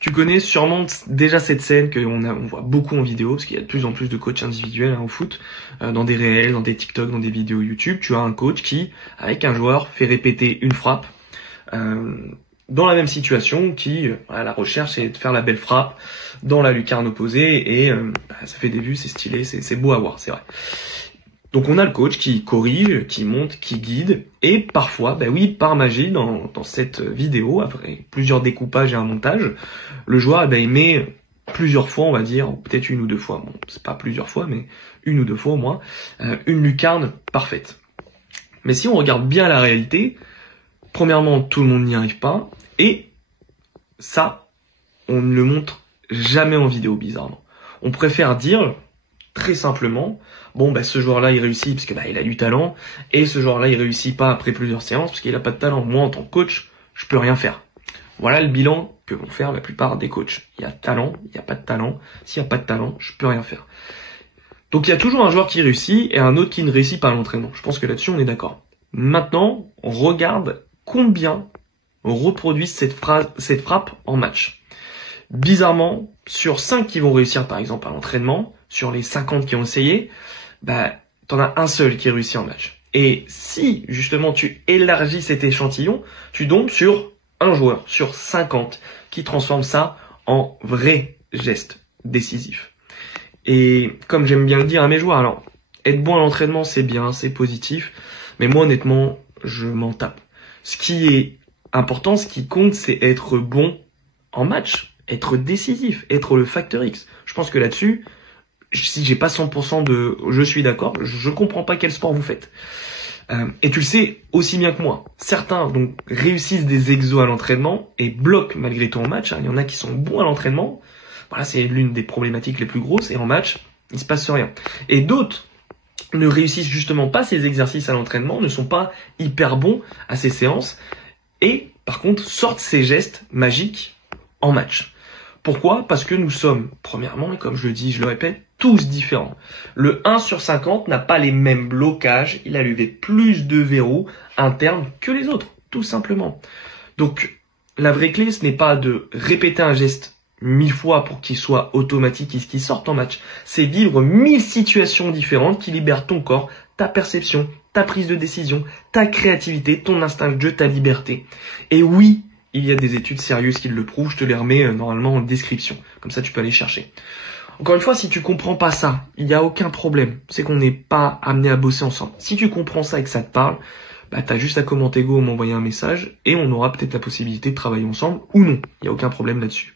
Tu connais sûrement déjà cette scène on voit beaucoup en vidéo, parce qu'il y a de plus en plus de coachs individuels au foot, dans des réels, dans des TikTok, dans des vidéos YouTube. Tu as un coach qui, avec un joueur, fait répéter une frappe dans la même situation, la recherche c'est de faire la belle frappe dans la lucarne opposée, et ça fait des vues, c'est stylé, c'est beau à voir, c'est vrai. Donc on a le coach qui corrige, qui monte, qui guide, et parfois, par magie, dans cette vidéo, après plusieurs découpages et un montage, le joueur, il met plusieurs fois, on va dire, ou peut-être une ou deux fois, bon, c'est pas plusieurs fois, mais une ou deux fois au moins, une lucarne parfaite. Mais si on regarde bien la réalité, premièrement, tout le monde n'y arrive pas, et ça, on ne le montre jamais en vidéo, bizarrement. On préfère dire, très simplement, ce joueur-là, il réussit parce que il a du talent, et ce joueur-là, il réussit pas après plusieurs séances parce qu'il a pas de talent. Moi, en tant que coach, je peux rien faire. Voilà le bilan que vont faire la plupart des coachs. Il y a talent, il n'y a pas de talent. S'il n'y a pas de talent, je peux rien faire. Donc il y a toujours un joueur qui réussit et un autre qui ne réussit pas à l'entraînement. Je pense que là-dessus, on est d'accord. Maintenant, on regarde combien on reproduit cette frappe en match. Bizarrement, sur 5 qui vont réussir par exemple à l'entraînement, sur les 50 qui ont essayé, t'en as un seul qui réussit en match. Et si justement tu élargis cet échantillon, tu tombes sur un joueur sur 50 qui transforme ça en vrai geste décisif. Et comme j'aime bien le dire à mes joueurs, alors être bon à l'entraînement c'est bien, c'est positif, mais moi honnêtement je m'en tape. Ce qui est important, ce qui compte, c'est être bon en match, être décisif, être le facteur X. Je pense que là-dessus, si j'ai pas 100% de je suis d'accord, je comprends pas quel sport vous faites. Et tu le sais aussi bien que moi. Certains donc réussissent des exos à l'entraînement et bloquent malgré tout en match. Il y en a qui sont bons à l'entraînement. Voilà, c'est l'une des problématiques les plus grosses. Et en match, il se passe rien. Et d'autres ne réussissent justement pas ces exercices à l'entraînement, ne sont pas hyper bons à ces séances. Et par contre, sortent ces gestes magiques en match. Pourquoi? Parce que nous sommes, premièrement, et comme je le dis, je le répète, tous différents. Le 1 sur 50 n'a pas les mêmes blocages, il a levé plus de verrous internes que les autres, tout simplement. Donc, la vraie clé, ce n'est pas de répéter un geste 1000 fois pour qu'il soit automatique et qu'il sorte en match. C'est vivre 1000 situations différentes qui libèrent ton corps, ta perception, ta prise de décision, ta créativité, ton instinct de jeu, ta liberté. Et oui, il y a des études sérieuses qui le prouvent, je te les remets normalement en description. Comme ça, tu peux aller chercher. Encore une fois, si tu comprends pas ça, il n'y a aucun problème. C'est qu'on n'est pas amené à bosser ensemble. Si tu comprends ça et que ça te parle, t'as juste à commenter go ou m'envoyer un message et on aura peut-être la possibilité de travailler ensemble ou non. Il n'y a aucun problème là-dessus.